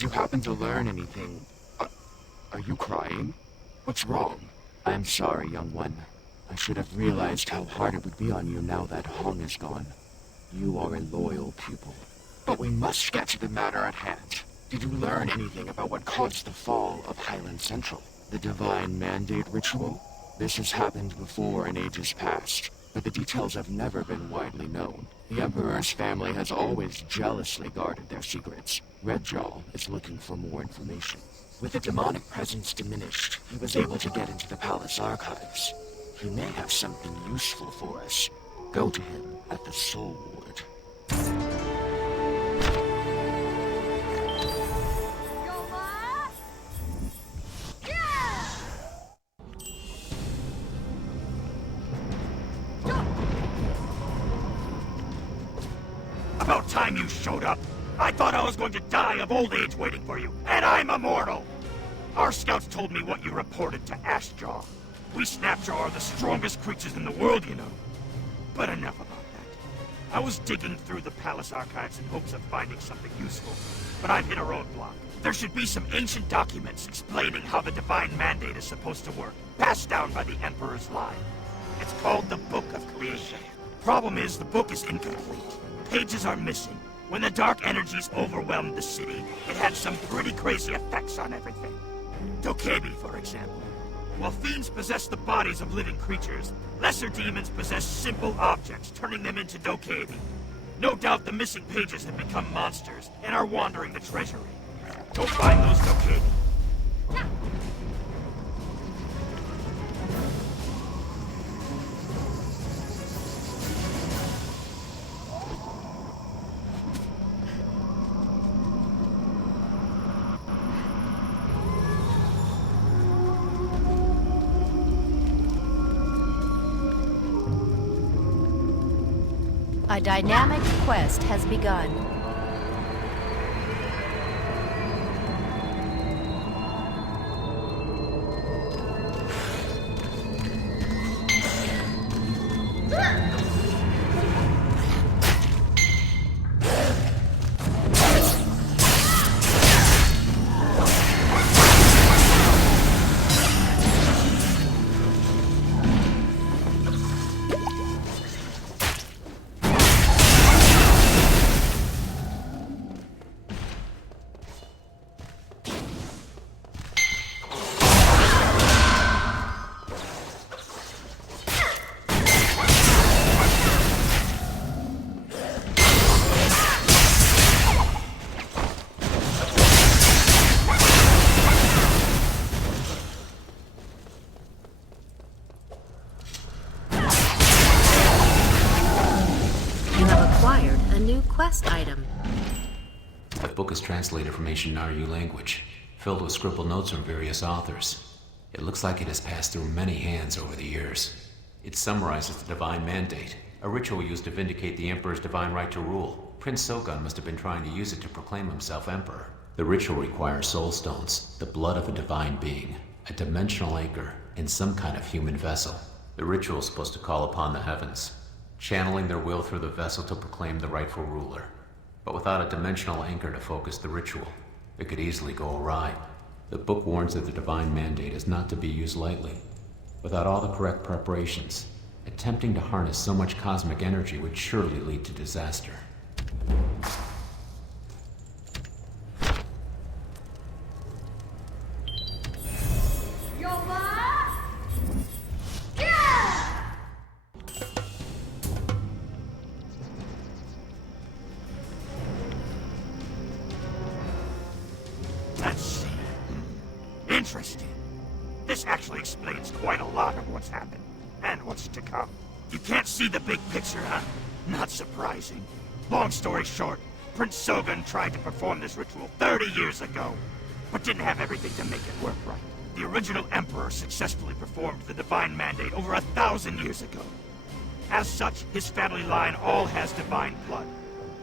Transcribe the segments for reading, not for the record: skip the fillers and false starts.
Did you happen to learn anything? Are you crying? What's wrong? I'm sorry, young one. I should have realized how hard it would be on you now that Hong is gone. You are a loyal pupil. But we must get to the matter at hand. Did you learn anything about what caused the fall of Highland Central? The Divine Mandate ritual? This has happened before in ages past, but the details have never been widely known. The Emperor's family has always jealously guarded their secrets. Redjaw is looking for more information. With the demonic presence diminished, he was able to get into the palace archives. He may have something useful for us. Go to him at the Soul Ward. About time you showed up. I thought I was going to die of old age waiting for you, and I'm immortal. Our scouts told me what you reported to Ashjaw. We Snapjaw are the strongest creatures in the world, you know. But enough about that. I was digging through the palace archives in hopes of finding something useful, but I've hit a roadblock. There should be some ancient documents explaining how the Divine Mandate is supposed to work, passed down by the Emperor's line. It's called the Book of Creation. Problem is, the book is incomplete. Pages are missing. When the dark energies overwhelmed the city, it had some pretty crazy effects on everything. Dokebi, for example. While fiends possess the bodies of living creatures, lesser demons possess simple objects, turning them into Dokebi. No doubt the missing pages have become monsters and are wandering the treasury. Go find those Dokebi. A dynamic quest has begun. Quest item. The book is translated from ancient Naryu language, filled with scribbled notes from various authors. It looks like it has passed through many hands over the years. It summarizes the Divine Mandate, a ritual used to vindicate the Emperor's divine right to rule. Prince Sogun must have been trying to use it to proclaim himself Emperor. The ritual requires soul stones, the blood of a divine being, a dimensional anchor, and some kind of human vessel. The ritual is supposed to call upon the heavens, channeling their will through the vessel to proclaim the rightful ruler. But without a dimensional anchor to focus the ritual, it could easily go awry. The book warns that the Divine Mandate is not to be used lightly. Without all the correct preparations, attempting to harness so much cosmic energy would surely lead to disaster. Let's see. Interesting. This actually explains quite a lot of what's happened, and what's to come. You can't see the big picture, huh? Not surprising. Long story short, Prince Sogun tried to perform this ritual 30 years ago, but didn't have everything to make it work right. The original Emperor successfully performed the Divine Mandate over 1,000 years ago. As such, his family line all has divine blood.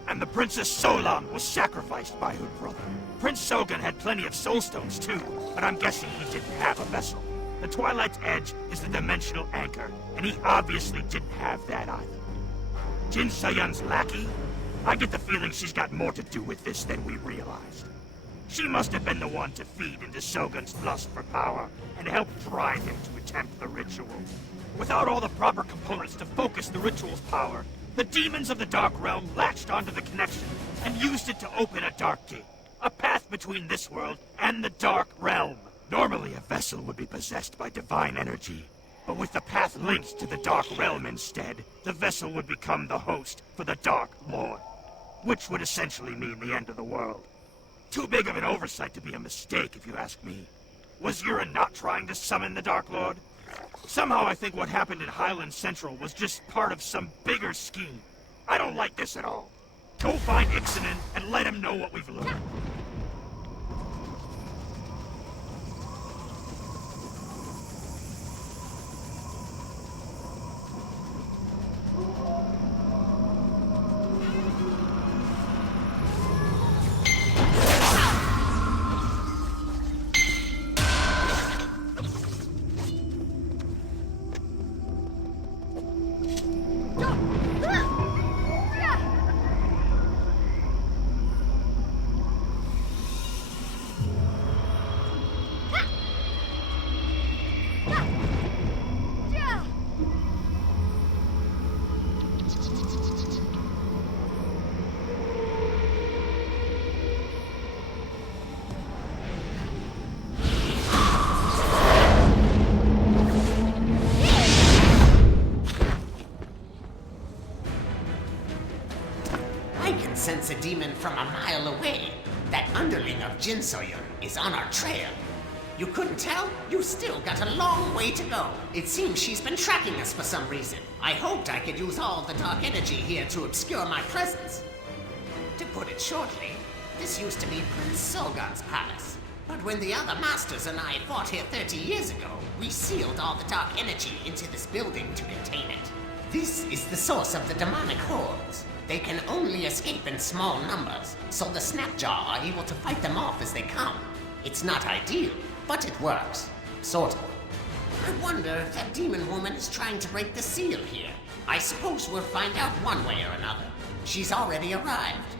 And the Princess Solan was sacrificed by her brother. Prince Sogun had plenty of soul stones too, but I'm guessing he didn't have a vessel. The Twilight's Edge is the dimensional anchor, and he obviously didn't have that either. Jin Sayun's lackey? I get the feeling she's got more to do with this than we realized. She must have been the one to feed into Shogun's lust for power and help drive him to attempt the ritual. Without all the proper components to focus the ritual's power, the demons of the Dark Realm latched onto the connection and used it to open a Dark Gate, a path between this world and the Dark Realm. Normally, a vessel would be possessed by divine energy, but with the path linked to the Dark Realm instead, the vessel would become the host for the Dark Lord, which would essentially mean the end of the world. Too big of an oversight to be a mistake, if you ask me. Was Yura not trying to summon the Dark Lord? Somehow I think what happened in Highland Central was just part of some bigger scheme. I don't like this at all. Go find Ixanan and let him know what we've learned. Sense a demon from a mile away. That underling of Jin Soyun is on our trail. You couldn't tell? You still got a long way to go. It seems she's been tracking us for some reason. I hoped I could use all the dark energy here to obscure my presence. To put it shortly, this used to be Prince Solgan's palace. But when the other masters and I fought here 30 years ago, we sealed all the dark energy into this building to contain it. This is the source of the demonic hordes. They can only escape in small numbers, so the Snapjaw are able to fight them off as they come. It's not ideal, but it works. Sort of. I wonder if that demon woman is trying to break the seal here. I suppose we'll find out one way or another. She's already arrived.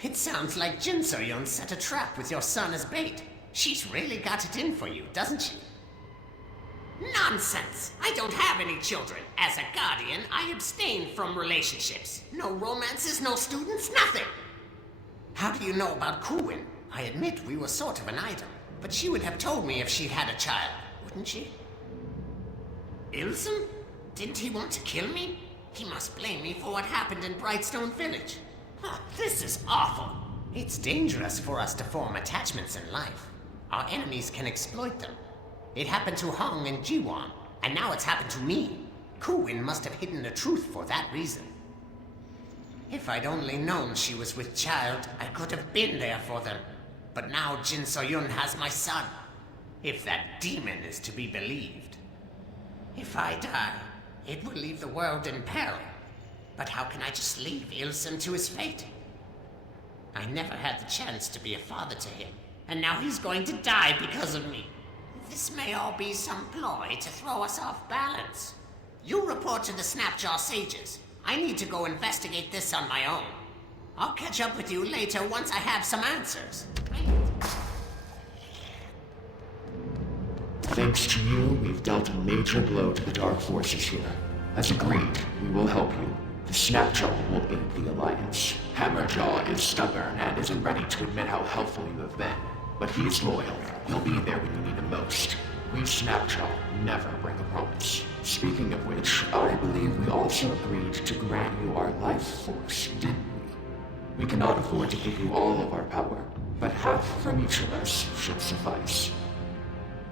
It sounds like Jin Soyun set a trap with your son as bait. She's really got it in for you, doesn't she? Nonsense! I don't have any children. As a guardian, I abstain from relationships. No romances, no students, nothing! How do you know about Kuwin? I admit we were sort of an item, but she would have told me if she had a child, wouldn't she? Ilsum? Didn't he want to kill me? He must blame me for what happened in Brightstone Village. Huh, this is awful. It's dangerous for us to form attachments in life. Our enemies can exploit them. It happened to Hong and Jiwon, and now it's happened to me. Kuwin must have hidden the truth for that reason. If I'd only known she was with child, I could have been there for them. But now Jin Soyun has my son. If that demon is to be believed. If I die, it will leave the world in peril. But how can I just leave Ilsen to his fate? I never had the chance to be a father to him, and now he's going to die because of me. This may all be some ploy to throw us off balance. You report to the Snapjaw Sages. I need to go investigate this on my own. I'll catch up with you later once I have some answers. Thanks to you, we've dealt a major blow to the dark forces here. As agreed, we will help you. The Snapjaw will aid the Alliance. Hammerjaw is stubborn and isn't ready to admit how helpful you have been. But he's loyal. He'll be there when you need him most. We Snapjaw never break a promise. Speaking of which, I believe we also agreed to grant you our life force, didn't we? We cannot afford to give you all of our power, but half from each of us should suffice.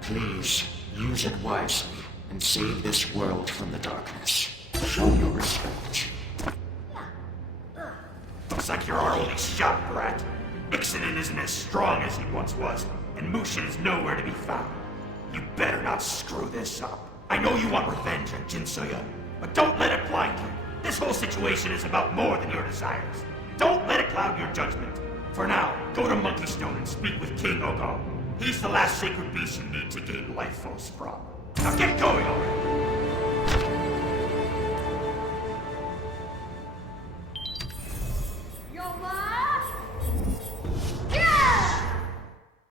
Please, use it wisely and save this world from the darkness. Show your respect. Looks like you're our only shot, Brat. Ixalan isn't as strong as he once was, and Mushin is nowhere to be found. You better not screw this up. I know you want revenge on Jinsoya, but don't let it blind you. This whole situation is about more than your desires. Don't let it cloud your judgment. For now, go to Monkey Stone and speak with King Ogo. He's the last sacred beast you need to gain life force from. Now get going already!